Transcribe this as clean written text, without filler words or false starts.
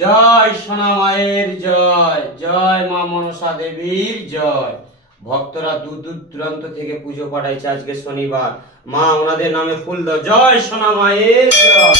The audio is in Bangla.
জয় সোনা মায়ের জয়, জয় মা মনসা দেবীর জয়। ভক্তরা দূর দূর দূরান্ত থেকে পুজো পাঠাইছে আজকে শনিবার। মা ওনাদের নামে ফুল দাও। জয় সোনা মায়ের জয়।